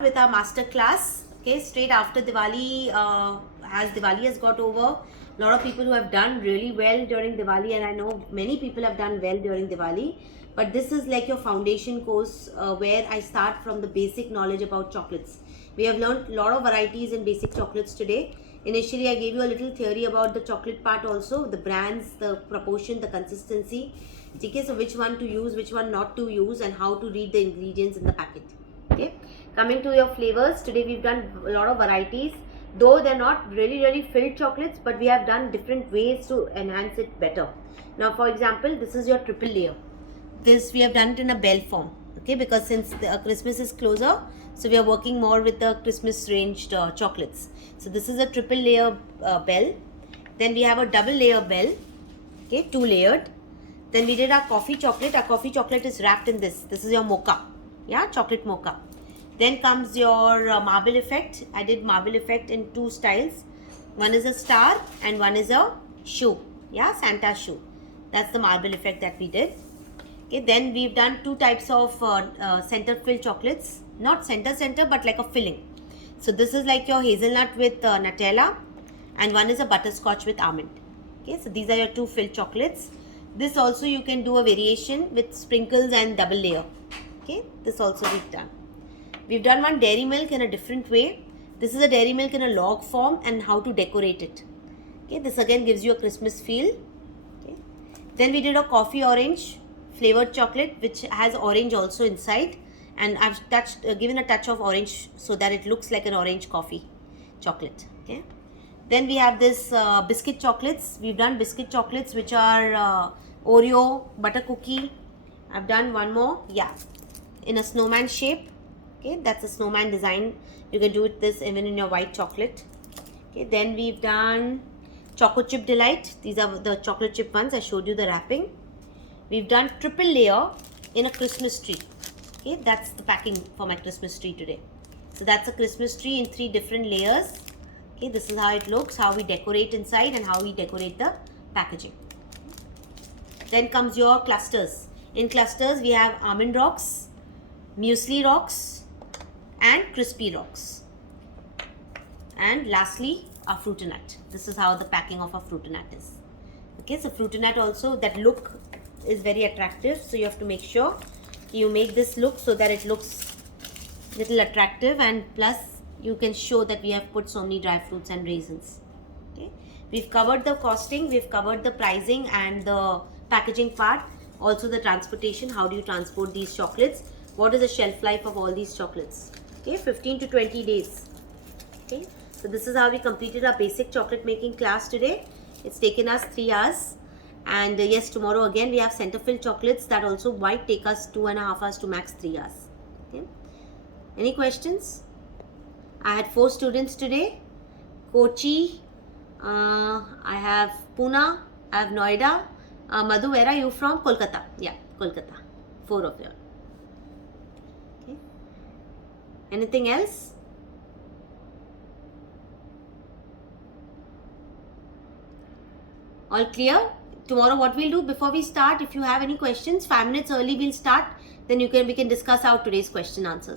with our master class. Okay, straight after Diwali, as Diwali has got over, a lot of people who have done really well during Diwali, and I know many people have done well during Diwali. But this is like your foundation course where I start from the basic knowledge about chocolates. We have learned a lot of varieties in basic chocolates today. Initially, I gave you a little theory about the chocolate part also, the brands, the proportion, the consistency. Okay, so which one to use, which one not to use, and how to read the ingredients in the packet. Okay, coming to your flavors, today we've done a lot of varieties, though they're not really filled chocolates, but we have done different ways to enhance it better. Now for example, this is your triple layer. This we have done it in a bell form, okay, because since the Christmas is closer, so we are working more with the Christmas ranged chocolates. So this is a triple layer bell. Then we have a double layer bell, okay, 2 layered. Then we did our coffee chocolate. Our coffee chocolate is wrapped in this. This is your mocha, yeah, chocolate mocha. Then comes your marble effect. I did marble effect in 2 styles. One is a star and one is a shoe, yeah, Santa shoe. That's the marble effect that we did. Okay, then we've done 2 types of center fill chocolates, not center but like a filling. So this is like your hazelnut with Nutella, and one is a butterscotch with almond. Okay, so these are your 2 filled chocolates. This also you can do a variation with sprinkles and double layer. Okay, this also we've done. We've done one dairy milk in a different way. This is a dairy milk in a log form and how to decorate it. Okay, this again gives you a Christmas feel. Okay. Then we did a coffee orange flavored chocolate which has orange also inside, and I've given a touch of orange so that it looks like an orange coffee chocolate. Okay. Then we have this biscuit chocolates. We've done biscuit chocolates which are Oreo, butter cookie. I've done one more, yeah, in a snowman shape. Okay, that's a snowman design. You can do it this even in your white chocolate. Okay, then we've done Choco Chip Delight. These are the chocolate chip ones. I showed you the wrapping. We've done triple layer in a Christmas tree. Okay, that's the packing for my Christmas tree today. So that's a Christmas tree in 3 different layers. Okay, this is how it looks, how we decorate inside and how we decorate the packaging. Then comes your clusters. In clusters, we have almond rocks, muesli rocks, and crispy rocks. And lastly, our fruitinut. This is how the packing of a fruitinut is. Okay, so fruitinut also, that look is very attractive, so you have to make sure you make this look so that it looks little attractive, and plus you can show that we have put so many dry fruits and raisins. Okay, we've covered the costing, we've covered the pricing and the packaging part, also the transportation. How do you transport these chocolates? What is the shelf life of all these chocolates? Okay, 15 to 20 days. Okay, so this is how we completed our basic chocolate making class today. It's taken us 3 hours, and yes, tomorrow again we have center fill chocolates that also might take us 2.5 hours to max 3 hours. Okay, any questions? I had 4 students today. Kochi, I have Pune, I have Noida. Madhu, where are you from? Kolkata. Yeah, Kolkata. 4 of you. Okay. Anything else? All clear? Tomorrow what we'll do before we start, if you have any questions, 5 minutes early we'll start. Then we can discuss out today's question answers.